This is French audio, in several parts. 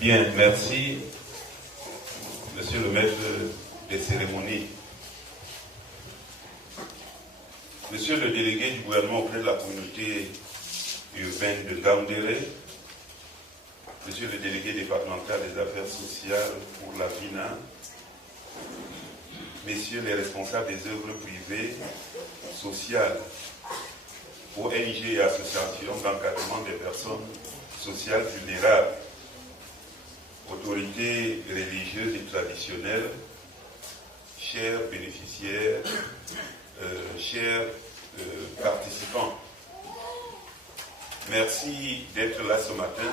Bien, merci, Monsieur le maître des cérémonies. Monsieur le délégué du gouvernement auprès de la communauté urbaine de Gaoundéré, Monsieur le délégué départemental des affaires sociales pour la VINA, Messieurs les responsables des œuvres privées, sociales, ONG et associations d'encadrement des personnes sociales vulnérables, autorités religieuses et traditionnelles, chers bénéficiaires, chers participants, merci d'être là ce matin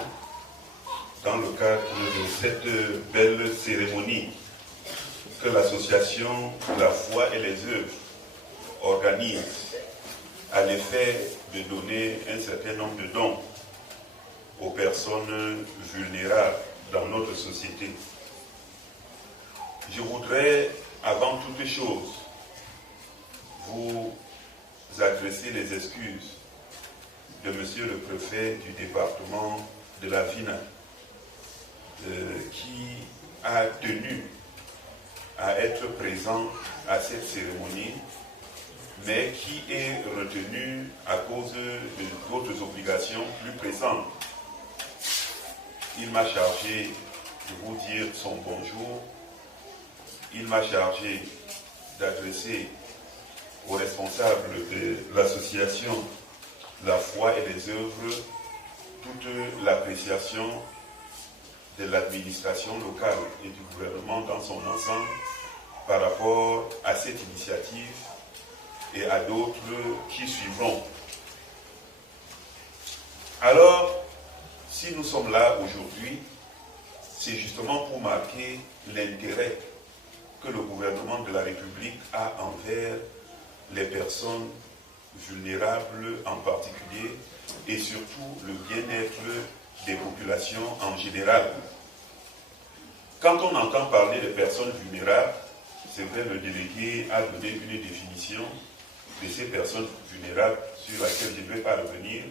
dans le cadre de cette belle cérémonie que l'association La Foi et les œuvres organise à l'effet de donner un certain nombre de dons aux personnes vulnérables dans notre société. Je voudrais, avant toute chose, vous adresser les excuses de Monsieur le préfet du département de la VINA, qui a tenu à être présent à cette cérémonie, mais qui est retenu à cause d'autres obligations plus pressantes. Il m'a chargé de vous dire son bonjour. Il m'a chargé d'adresser aux responsables de l'association La Foi et les œuvres toute l'appréciation de l'administration locale et du gouvernement dans son ensemble par rapport à cette initiative et à d'autres qui suivront. Alors, si nous sommes là aujourd'hui, c'est justement pour marquer l'intérêt que le gouvernement de la République a envers les personnes vulnérables en particulier et surtout le bien-être des populations en général. Quand on entend parler de personnes vulnérables, c'est vrai, le délégué a donné une définition de ces personnes vulnérables sur laquelle je ne vais pas revenir,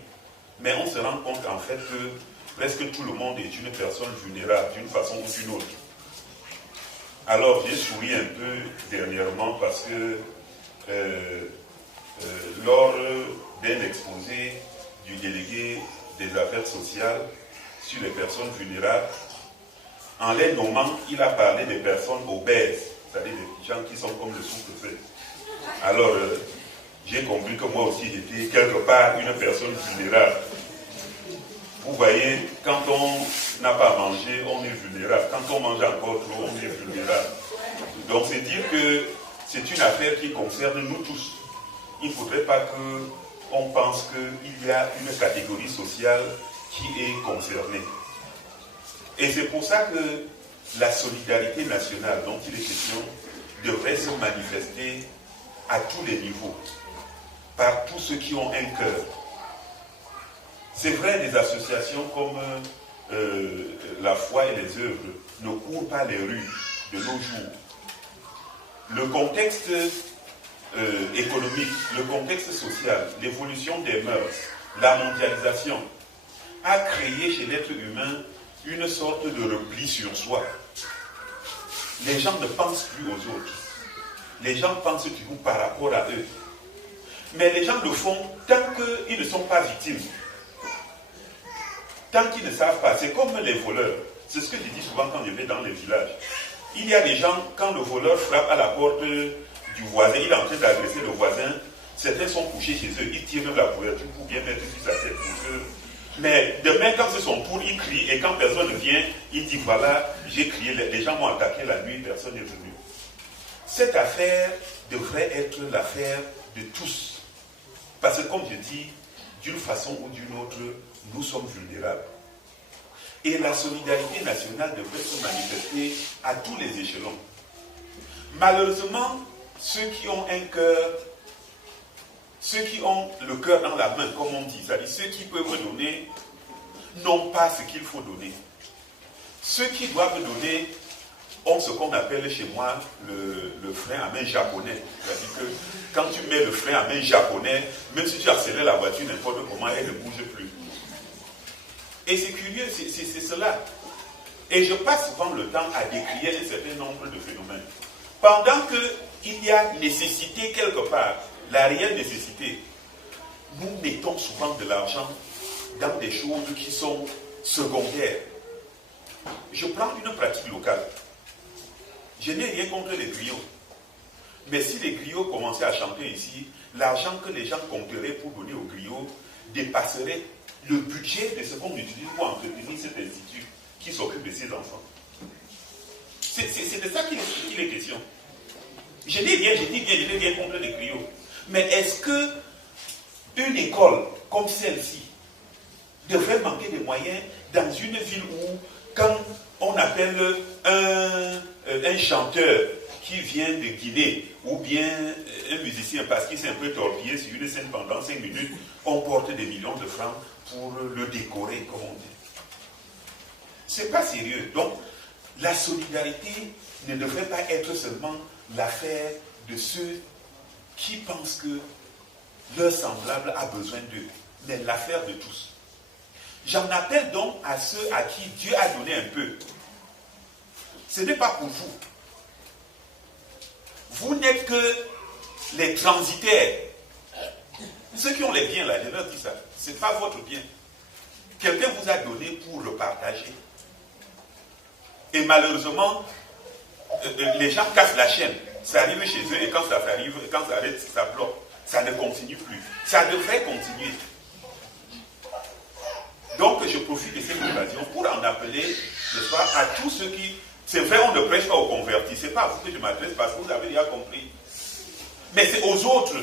mais on se rend compte en fait que presque tout le monde est une personne vulnérable d'une façon ou d'une autre. Alors j'ai souri un peu dernièrement parce que lors d'un exposé du délégué des affaires sociales sur les personnes vulnérables, en les nommant, il a parlé des personnes obèses, c'est-à-dire des gens qui sont comme le sous-préfet. Alors, j'ai compris que moi aussi j'étais quelque part une personne vulnérable. Vous voyez, quand on n'a pas mangé, on est vulnérable. Quand on mange encore trop, on est vulnérable. Donc c'est dire que c'est une affaire qui concerne nous tous. Il ne faudrait pas qu'on pense qu'il y a une catégorie sociale qui est concernée. Et c'est pour ça que la solidarité nationale dont il est question devrait se manifester à tous les niveaux, par tous ceux qui ont un cœur. C'est vrai, des associations comme La Foi et les œuvres ne courent pas les rues de nos jours. Le contexte économique, le contexte social, l'évolution des mœurs, la mondialisation a créé chez l'être humain une sorte de repli sur soi. Les gens ne pensent plus aux autres. Les gens pensent toujours par rapport à eux. Mais les gens le font tant qu'ils ne sont pas victimes. Tant qu'ils ne savent pas. C'est comme les voleurs. C'est ce que je dis souvent quand je vais dans les villages. Il y a des gens, quand le voleur frappe à la porte du voisin, il est en train d'agresser le voisin, certains sont couchés chez eux, ils tirent même la couverture pour bien mettre sur sa tête pour eux. Mais demain, quand c'est son tour, il crie, et quand personne ne vient, il dit voilà, j'ai crié, les gens m'ont attaqué la nuit, personne n'est venu. Cette affaire devrait être l'affaire de tous. Parce que comme je dis, d'une façon ou d'une autre, nous sommes vulnérables. Et la solidarité nationale devrait se manifester à tous les échelons. Malheureusement, ceux qui ont un cœur, ceux qui ont le cœur dans la main, comme on dit, c'est-à-dire ceux qui peuvent donner, n'ont pas ce qu'il faut donner. Ceux qui doivent donner ont ce qu'on appelle chez moi le frein à main japonais. C'est-à-dire que quand tu mets le frein à main japonais, même si tu accélères la voiture n'importe comment, elle ne bouge plus. Et c'est curieux, c'est cela. Et je passe souvent le temps à décrire un certain nombre de phénomènes. Pendant qu'il y a nécessité quelque part, la réelle nécessité, nous mettons souvent de l'argent dans des choses qui sont secondaires. Je prends une pratique locale. Je n'ai rien contre les griots. Mais si les griots commençaient à chanter ici, l'argent que les gens compteraient pour donner aux griots dépasserait le budget de ce qu'on utilise pour entretenir cet institut qui s'occupe de ses enfants. C'est de ça qu'il est question. Je dis bien, je n'ai rien contre les griots. Mais est-ce que une école comme celle-ci devrait manquer de moyens dans une ville où, quand on appelle un chanteur qui vient de Guinée, ou bien un musicien parce qu'il s'est un peu torpillé sur une scène pendant 5 minutes, on porte des millions de francs pour le décorer, comme on dit. C'est pas sérieux. Donc, la solidarité ne devrait pas être seulement l'affaire de ceux qui pensent que leur semblable a besoin d'eux, mais l'affaire de tous. J'en appelle donc à ceux à qui Dieu a donné un peu. Ce n'est pas pour vous. Vous n'êtes que les transitaires. Ceux qui ont les biens là, je leur dis ça, ce n'est pas votre bien. Quelqu'un vous a donné pour le partager. Et malheureusement, les gens cassent la chaîne. Ça arrive chez eux et quand ça arrive, quand ça arrête, ça bloque. Ça ne continue plus. Ça devrait continuer. Donc je profite de cette occasion pour en appeler, n'est-ce pas, à tous ceux qui... C'est vrai, on ne prêche pas aux convertis. Ce n'est pas à vous que je m'adresse parce que vous avez déjà compris. Mais c'est aux autres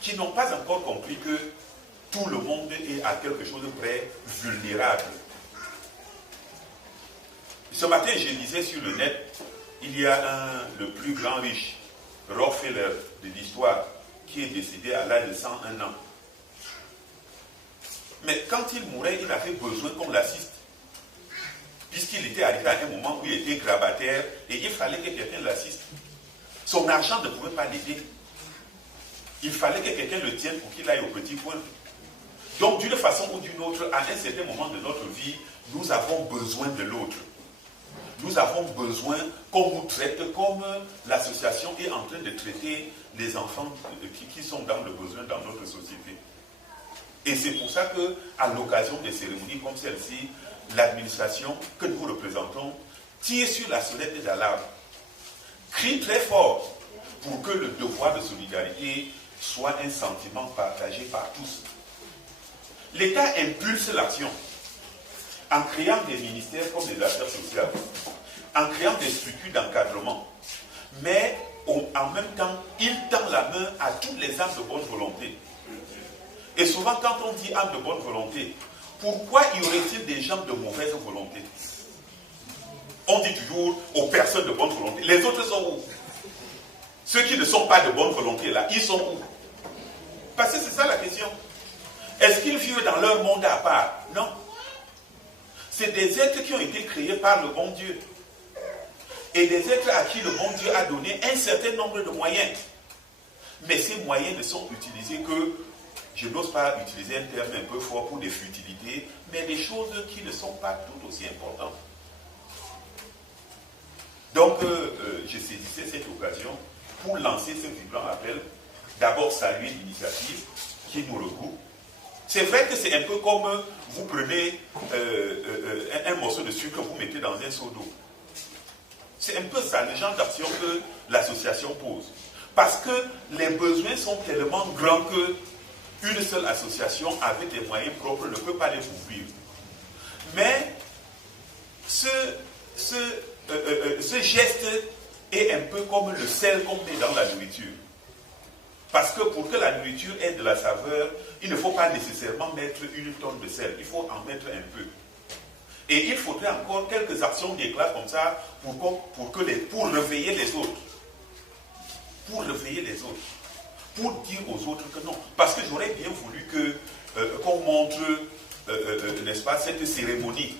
qui n'ont pas encore compris que tout le monde est à quelque chose de près vulnérable. Ce matin, je lisais sur le net, il y a le plus grand riche, Rockefeller de l'histoire, qui est décédé à l'âge de 101 ans. Mais quand il mourait, il avait besoin qu'on l'assiste. Puisqu'il était arrivé à un moment où il était grabataire et il fallait que quelqu'un l'assiste. Son argent ne pouvait pas l'aider. Il fallait que quelqu'un le tienne pour qu'il aille au petit coin. Donc, d'une façon ou d'une autre, à un certain moment de notre vie, nous avons besoin de l'autre. Nous avons besoin qu'on nous traite comme l'association est en train de traiter les enfants qui sont dans le besoin dans notre société. Et c'est pour ça qu'à l'occasion des cérémonies comme celle-ci, l'administration que nous représentons tire sur la sonnette d'alarme, crie très fort pour que le devoir de solidarité soit un sentiment partagé par tous. L'État impulse l'action en créant des ministères comme les affaires sociales, en créant des structures d'encadrement, mais en même temps, il tend la main à toutes les âmes de bonne volonté. Et souvent, quand on dit âmes de bonne volonté, pourquoi y aurait-il des gens de mauvaise volonté? On dit toujours aux personnes de bonne volonté. Les autres sont où? Ceux qui ne sont pas de bonne volonté, là, ils sont où? Parce que c'est ça la question. Est-ce qu'ils vivent dans leur monde à part? Non. C'est des êtres qui ont été créés par le bon Dieu. Et des êtres à qui le bon Dieu a donné un certain nombre de moyens. Mais ces moyens ne sont utilisés que, je n'ose pas utiliser un terme un peu fort pour des futilités, mais des choses qui ne sont pas tout aussi importantes. Donc, je saisissais cette occasion pour lancer ce vibrant appel. D'abord, saluer l'initiative qui nous regroupe. C'est vrai que c'est un peu comme vous prenez un morceau de sucre que vous mettez dans un seau d'eau. C'est un peu ça, le genre d'action que l'association pose. Parce que les besoins sont tellement grands que une seule association avec des moyens propres ne peut pas les couvrir. Mais ce geste est un peu comme le sel qu'on met dans la nourriture. Parce que pour que la nourriture ait de la saveur, il ne faut pas nécessairement mettre une tonne de sel, il faut en mettre un peu. Et il faudrait encore quelques actions d'éclat comme ça pour réveiller les autres. Pour réveiller les autres. Pour dire aux autres que non. Parce que j'aurais bien voulu qu'on montre, n'est-ce pas, cette cérémonie.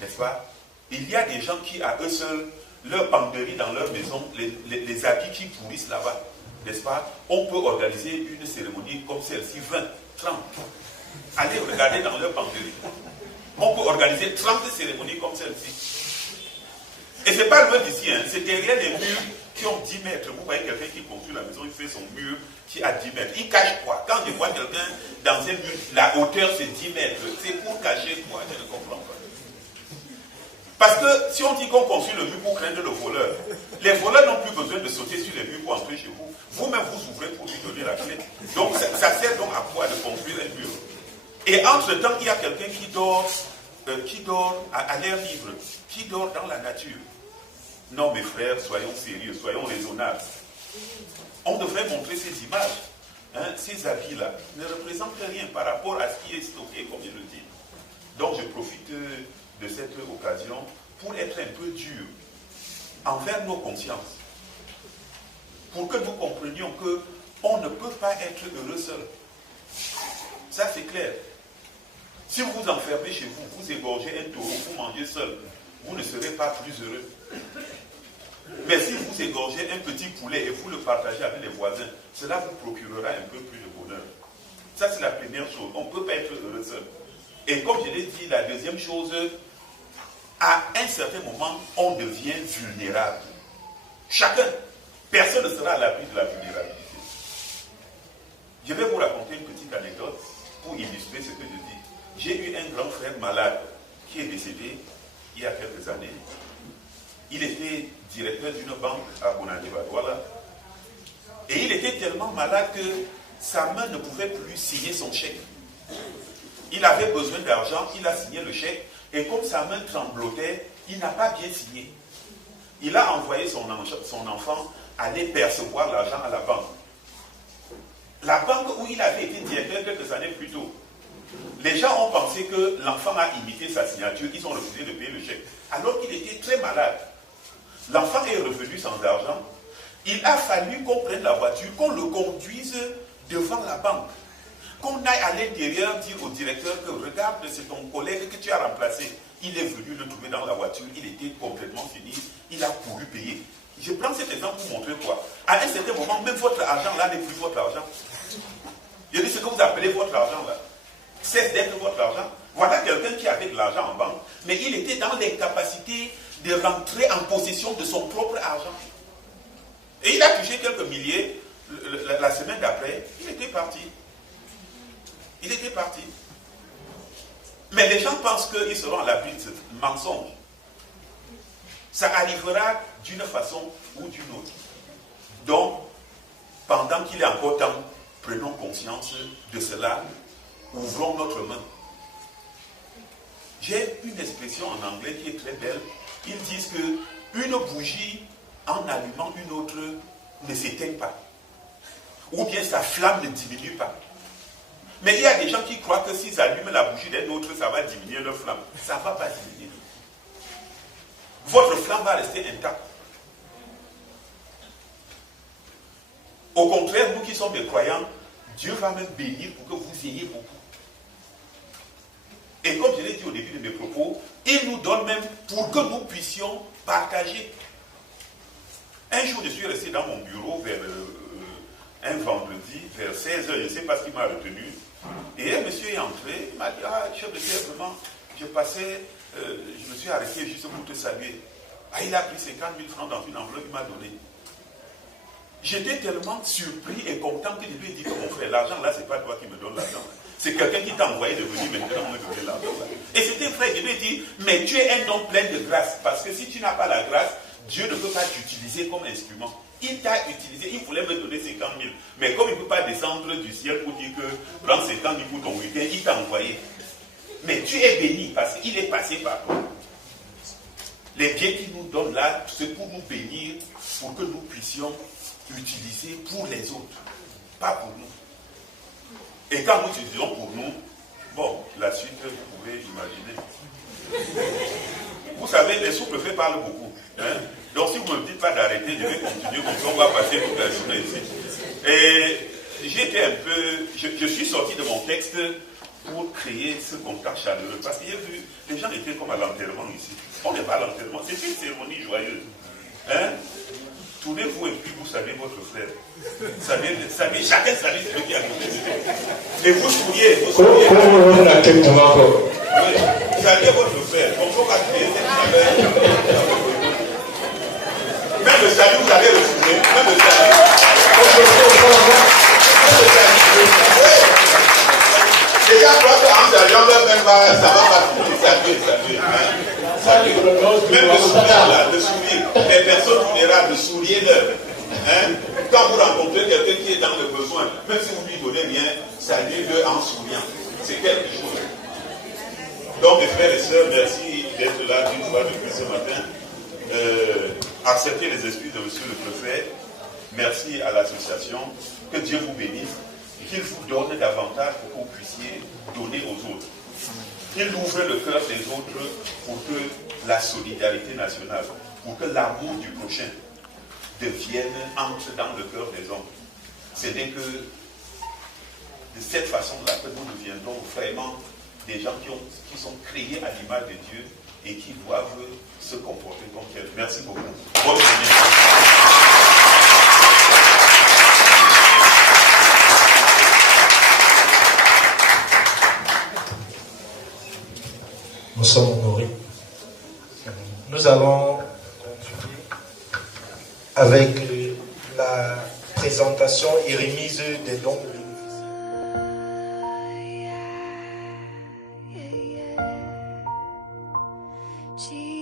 N'est-ce pas? Il y a des gens qui, à eux seuls, leur penderie dans leur maison, les habits qui pourrissent là-bas. N'est-ce pas? On peut organiser une cérémonie comme celle-ci, 20, 30. Allez regarder dans leur penderie. On peut organiser 30 cérémonies comme celle-ci. Et ce n'est pas loin d'ici, hein. C'est derrière les murs qui ont 10 mètres. Vous voyez quelqu'un qui construit la maison, il fait son mur qui a 10 mètres. Il cache quoi? Quand je vois quelqu'un dans un mur, la hauteur c'est 10 mètres. C'est pour cacher quoi? Je ne comprends pas. Parce que si on dit qu'on construit le mur pour craindre le voleur, les voleurs n'ont plus besoin de sauter sur les murs pour entrer chez vous. Vous-même vous ouvrez pour lui donner la clé. Donc ça sert donc à quoi de construire un mur? Et entre-temps, il y a quelqu'un qui dort à l'air libre, qui dort dans la nature. Non, mes frères, soyons sérieux, soyons raisonnables. On devrait montrer ces images. Hein, ces habits-là ne représentent rien par rapport à ce qui est stocké, comme je le dis. Donc je profite de cette occasion pour être un peu dur envers nos consciences. Pour que nous comprenions qu'on ne peut pas être heureux seul. Ça c'est clair. Si vous vous enfermez chez vous, vous égorgez un taureau, vous mangez seul, vous ne serez pas plus heureux. Mais si vous égorgez un petit poulet et vous le partagez avec les voisins, cela vous procurera un peu plus de bonheur. Ça c'est la première chose. On ne peut pas être heureux seul. Et comme je l'ai dit, la deuxième chose, à un certain moment, on devient vulnérable. Chacun. Personne ne sera à l'abri de la vulnérabilité. Je vais vous raconter une petite anecdote pour illustrer ce que je dis. J'ai eu un grand frère malade qui est décédé il y a quelques années. Il était directeur d'une banque à Bonadé-Badouala. Et il était tellement malade que sa main ne pouvait plus signer son chèque. Il avait besoin d'argent, il a signé le chèque. Et comme sa main tremblotait, il n'a pas bien signé. Il a envoyé son enfant aller percevoir l'argent à la banque. La banque où il avait été directeur quelques années plus tôt. Les gens ont pensé que l'enfant a imité sa signature, ils ont refusé de payer le chèque. Alors qu'il était très malade. L'enfant est revenu sans argent. Il a fallu qu'on prenne la voiture, qu'on le conduise devant la banque. Qu'on aille à l'intérieur dire au directeur que regarde, c'est ton collègue que tu as remplacé. Il est venu le trouver dans la voiture, il était complètement fini, il a couru payer. Je prends cet exemple pour montrer quoi? À un certain moment, même votre argent là n'est plus votre argent. Je dis ce que vous appelez votre argent là. Cesse d'être votre argent. Voilà quelqu'un qui avait de l'argent en banque, mais il était dans l'incapacité de rentrer en possession de son propre argent. Et il a touché quelques milliers. La semaine d'après, il était parti. Il était parti. Mais les gens pensent qu'ils seront à l'abri de ce mensonge. Ça arrivera d'une façon ou d'une autre. Donc, pendant qu'il est encore temps, prenons conscience de cela, ouvrons notre main. J'ai une expression en anglais qui est très belle. Ils disent qu'une bougie, en allumant une autre, ne s'éteint pas. Ou bien sa flamme ne diminue pas. Mais il y a des gens qui croient que s'ils allument la bougie d'un autre, ça va diminuer leur flamme. Ça ne va pas diminuer. Votre flamme va rester intacte. Au contraire, nous qui sommes des croyants, Dieu va même bénir pour que vous ayez beaucoup. Et comme je l'ai dit au début de mes propos, il nous donne même pour que nous puissions partager. Un jour, je suis resté dans mon bureau vers un vendredi, vers 16h, je ne sais pas ce qui m'a retenu. Et un monsieur est entré, il m'a dit, ah, chef de guerre, vraiment, je passais, je me suis arrêté juste pour te saluer. Ah, il a pris 50 000 francs dans une enveloppe qu'il m'a donné. J'étais tellement surpris et content que je lui ai dit que mon frère, l'argent là, c'est pas toi qui me donne l'argent. C'est quelqu'un qui t'a envoyé de venir maintenant me donner l'argent. Et c'était vrai, je lui ai dit, mais tu es un homme plein de grâce. Parce que si tu n'as pas la grâce, Dieu ne peut pas t'utiliser comme instrument. Il t'a utilisé, il voulait me donner 50 000. Mais comme il ne peut pas descendre du ciel pour dire que prends 50 000 pour ton week-end, il t'a envoyé. Mais tu es béni parce qu'il est passé par toi. Les biens qu'il nous donne là, c'est pour nous bénir, pour que nous puissions utiliser pour les autres, pas pour nous. Et quand nous utilisons pour nous, bon, la suite, vous pouvez imaginer. Vous savez, les sous-préfets parlent beaucoup. Hein? Donc si vous ne me dites pas d'arrêter, je vais continuer, comme ça on va passer toute la journée ici. Et j'étais un peu, je suis sorti de mon texte pour créer ce contact chaleureux. Parce qu'il y a vu, les gens étaient comme à l'enterrement ici. On n'est pas à l'enterrement, c'est une cérémonie joyeuse. Hein? Tournez-vous et puis vous savez votre frère. Savez, chacun savait celui qui a côté de lui. Et vous souriez, vous souriez. Oui. saluez votre frère. On peut pas créer cette saveur. Même le salut, vous allez refuser. Même le salut. Les gens croient qu'en saluant leur même ça va pas saluer. Même le sourire là, le sourire. Les personnes vulnérables, le sourire leur. Quand vous rencontrez quelqu'un qui est dans le besoin, même si vous ne lui donnez rien, saluez-le en souriant. C'est quelque chose. Donc mes frères et sœurs, merci d'être là d'une fois de plus ce matin. Acceptez les excuses de monsieur le préfet. Merci à l'association. Que Dieu vous bénisse. Qu'il vous donne davantage pour que vous puissiez donner aux autres. Qu'il ouvre le cœur des autres pour que la solidarité nationale, pour que l'amour du prochain entre dans le cœur des hommes. Ce n'est que de cette façon-là que nous deviendrons vraiment des gens qui sont créés à l'image de Dieu et qui doivent se comporter comme tels. Merci beaucoup. Bonne journée. Nous sommes honorés. Nous allons avec la présentation et remise des dons. Jesus.